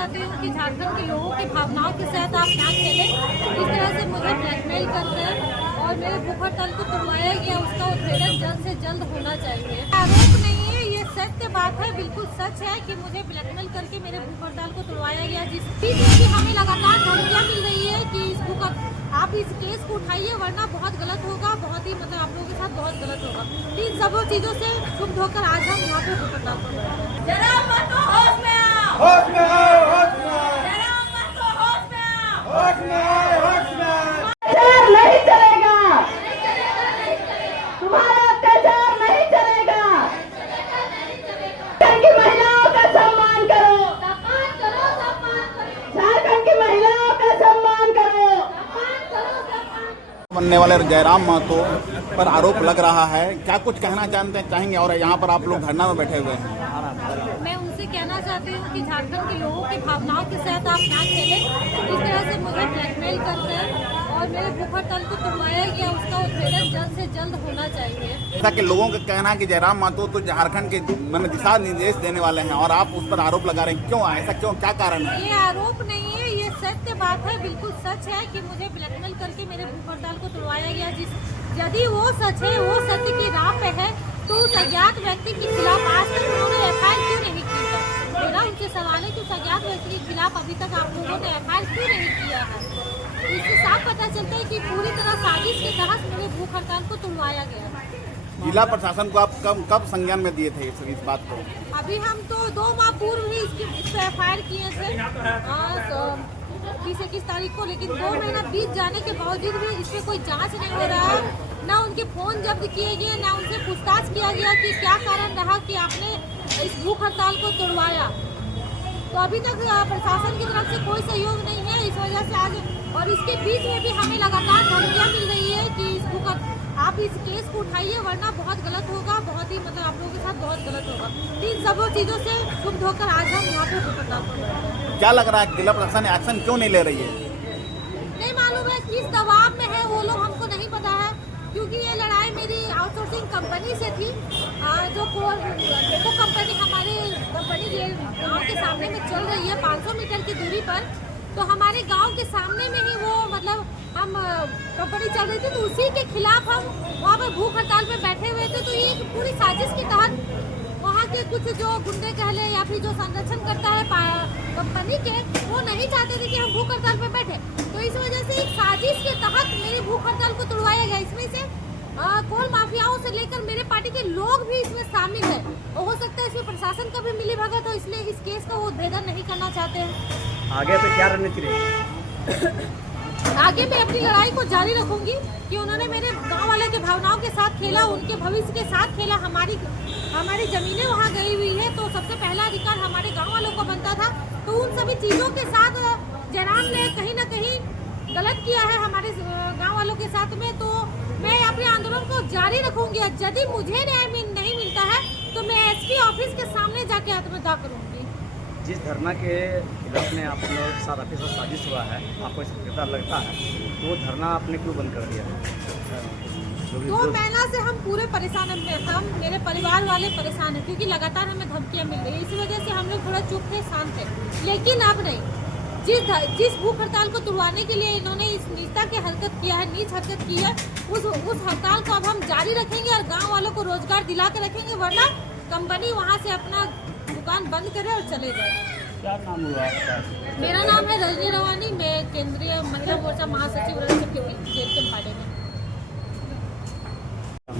चाहती हूँ कि झारखंड के लोगों की भावनाओं के साथ आप ना खेलें। इस तरह से मुझे ब्लैकमेल करते हैं और मेरे भूख हड़ताल को तोड़वाया गया, उसका उद्भेदन जल्द से जल्द होना चाहिए। आरोप नहीं है, ये सत्य बात है, बिल्कुल सच है कि मुझे ब्लैकमेल करके मेरे भूख हड़ताल को तोड़वाया गया। जिस चीज़ में भी हमें लगातार धमकियाँ मिल रही है कि आप इस केस को उठाइए वरना बहुत गलत होगा, बहुत ही मतलब आप लोगों के साथ बहुत गलत होगा। इन सब चीज़ों से क्षुब्ध होकर आज हम यहाँ पे भूख हड़ताल कर रहे हैं। जरा मत होश में आओ, होश में आओ, होश में आओ, जरा मत होश में आओ, होश में आओ, होश में आओ। अत्याचार नहीं चलेगा, तुम्हारा अत्याचार नहीं चलेगा। झारखंड की महिलाओं का सम्मान करो, झारखंड की महिलाओं का सम्मान करो। बनने वाले जयराम महतो पर आरोप लग रहा है, क्या कुछ कहना चाहेंगे? और यहाँ पर आप लोग धरना में बैठे हुए हैं। मैं उनसे कहना चाहती हूँ कि झारखंड के लोगों की भावनाओं के साथ आप ना खेलें। इस तरह से मुझे ब्लैकमेल करते हैं और मेरे भूख हड़ताल को तोड़वाया गया, उसका उद्भेदन जल्द से जल्द होना चाहिए। ऐसा कि लोगों का कहना है कि जयराम महतो तो झारखंड के दिशा निर्देश देने वाले हैं और आप उस पर आरोप लगा रहे हैं, क्यों? ऐसा क्यों, क्या कारण है? ये आरोप नहीं है, ये सत्य बात है, बिल्कुल सच है कि मुझे ब्लैकमेल करके मेरे भूख हड़ताल को तोड़वाया गया। यदि वो सच है, वो सत्य की राह पे है, तो उस अज्ञात व्यक्ति के खिलाफ आज तक उन्होंने FIR क्यों नहीं की है? मेरा उनसे सवाल है कि उस अज्ञात व्यक्ति के खिलाफ अभी तक आप लोगों ने FIR क्यों नहीं किया है? इससे साफ पता चलता है कि पूरी तरह साजिश के तहत मेरे भूख हड़ताल को तोड़वाया गया। जिला प्रशासन को आप कब संज्ञान में दिए थे इस बात को? अभी हम तो 2 माह पूर्व ही इस पर FIR किए थे 20-21 तारीख को, लेकिन 2 महीना बीत जाने के बावजूद भी इस पर कोई जांच नहीं हो रहा है। ना उनके फोन जब्त किए गए, ना उनसे पूछताछ किया गया कि क्या कारण रहा कि आपने इस भूख हड़ताल को तोड़वाया। तो अभी तक प्रशासन की तरफ से कोई सहयोग नहीं है। इस वजह से आज और इसके बीच में भी हमें लगातार धमकियाँ मिल रही है कि आप इस केस को उठाइए वरना बहुत गलत होगा, बहुत ही मतलब आप लोगों के साथ बहुत गलत होगा। इन सब चीज़ों से क्षुब्ध होकर आज हम यहाँ पे भूख हड़ताल कर रहे हैं। क्या लग रहा है जिला प्रशासन एक्शन क्यों नहीं ले रही है? नहीं मालूम है किस दबाव में है वो लोग, हमको नहीं पता है, क्योंकि ये लड़ाई मेरी आउटसोर्सिंग कंपनी से थी। जो डेको कंपनी हमारे कंपनी के गाँव के सामने में चल रही है 500 मीटर की दूरी पर, तो हमारे गांव के सामने में ही वो मतलब हम कंपनी चल रही थी, तो उसी के खिलाफ हम वहाँ पर भूख हड़ताल पे बैठे हुए थे। तो ये एक पूरी साजिश के तहत वहाँ के कुछ जो गुंडे कह ले या फिर जो संरक्षण करता है कंपनी के, वो नहीं चाहते थे कि हम भूख हड़ताल पे बैठे। तो इस वजह से एक साजिश के तहत मेरी भूख हड़ताल को तोड़वाया गया। इसमें से कोल माफियाओं से लेकर मेरे पार्टी के लोग भी इसमें शामिल है। और हो सकता है इसमें प्रशासन का भी मिली भगत हो, इसलिए इस केस का वो उद्भेदन नहीं करना चाहते हैं। आगे पे क्या रणनीति रहेगी? आगे मैं अपनी लड़ाई को जारी रखूंगी कि उन्होंने मेरे गांव वाले के भावनाओं के साथ खेला, उनके भविष्य के साथ खेला। हमारी जमीनें वहां गई हुई है, तो सबसे पहला अधिकार हमारे गांव वालों को बनता था। तो उन सभी चीज़ों के साथ जयराम ने कहीं ना कहीं गलत किया है हमारे गांव वालों के साथ में। तो मैं अपने आंदोलन को जारी रखूंगी। यदि मुझे न्याय नहीं मिलता है तो मैं SP ऑफिस के सामने जाके आत्मदाह करूंगी। जिस धरना के खिलाफ में आप लोगों के साथ आपके साथ साजिश हुआ है, आपको इसका लगता है, तो वो धरना आपने क्यों बंद कर दिया? 2 महीना से हम पूरे परेशान हैं, हम मेरे परिवार वाले परेशान हैं, क्योंकि लगातार हमें धमकियाँ मिल रही है। इसी वजह से हम लोग थोड़ा चुप थे, शांत थे। लेकिन अब नहीं, जिस भूख हड़ताल को तोड़वाने के लिए इन्होंने इस नीचता की हरकत किया है, नीच हरकत की है, उस हड़ताल को अब हम जारी रखेंगे और गाँव वालों को रोजगार दिला के रखेंगे, वरना कंपनी वहाँ से अपना दुकान बंद करे और चले जाए। क्या नाम हुआ आपका? मेरा नाम है रजनी रवानी, मैं केंद्रीय महिला मोर्चा महासचिव जेल के पाड़े में।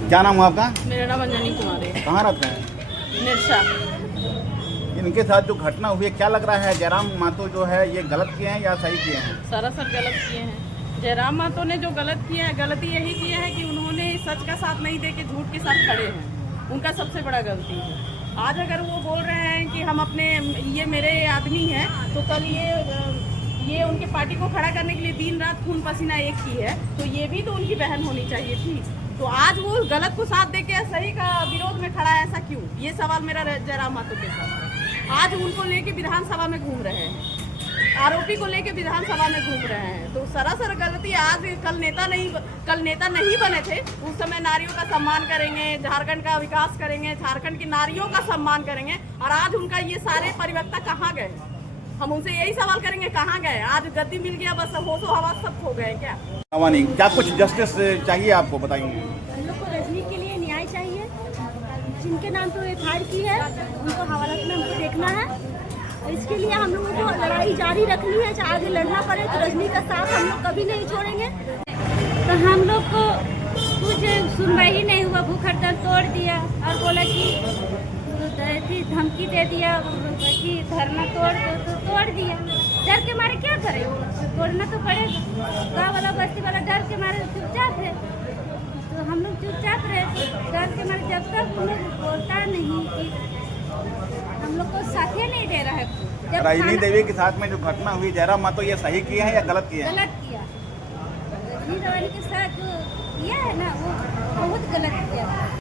क्या नाम हुआ आपका? मेरा नाम अंजनी कुमार है। कहाँ रहते हैं? निरसा। इनके साथ जो घटना हुई है, क्या लग रहा है जयराम महतो जो है ये गलत किए हैं या सही किए हैं? सरासर गलत किए हैं। जयराम महतो ने जो गलत किया है, गलती यही किया है कि उन्होंने सच का साथ नहीं दे के झूठ के साथ खड़े हैं। उनका सबसे बड़ा गलती है। आज अगर वो बोल रहे हैं कि हम अपने ये मेरे आदमी हैं, तो कल ये उनके पार्टी को खड़ा करने के लिए दिन रात खून पसीना एक की है, तो ये भी तो उनकी बहन होनी चाहिए थी। तो आज वो गलत को साथ दे के सही का विरोध में खड़ा है, ऐसा क्यों? ये सवाल मेरा जयराम महतो के साथ है। आज उनको लेके विधानसभा में घूम रहे हैं, आरोपी को लेके विधानसभा में घूम रहे हैं, तो सरासर गलती। आज कल नेता नहीं बने थे, उस समय नारियों का सम्मान करेंगे, झारखंड का विकास करेंगे, झारखंड की नारियों का सम्मान करेंगे, और आज उनका ये सारे परिवर्तन कहाँ गए? हम उनसे यही सवाल करेंगे कहाँ गए, आज गद्दी मिल गया बस होशो हवास सब खो गए क्या? भवानी, क्या कुछ जस्टिस चाहिए आपको, बताइए। हम लोग को रजनी के लिए न्याय चाहिए। जिनके नाम पे एफआईआर की है उनको हवालात में हमको देखना है। और इसके लिए हम लोगों को लड़ाई जारी रखनी है, चाहे आगे लड़ना पड़े तो रजनी का साथ हम लोग कभी नहीं छोड़ेंगे। तो हम लोग को कुछ सुनवाई ही नहीं हुआ, भूख हड़ताल तोड़ दिया और बोला कि धमकी दे दिया कि धरना तोड़ तो तोड़ दिया। डर के मारे क्या करें, तोड़ना तो पड़ेगा। गाँव वाला बस्ती वाला डर के मारे चुपचाप है, तो हम लोग चुपचाप रहे। डर के मारे जब तक उन्हें बोलता नहीं कि हम लोग को साथी नहीं दे रहा है। जब रजनी देवी के साथ में जो घटना हुई, जयराम महतो ये सही किया है या गलत किया है? गलत किया, रजनी देवी के साथ जो किया है ना वो बहुत गलत किया।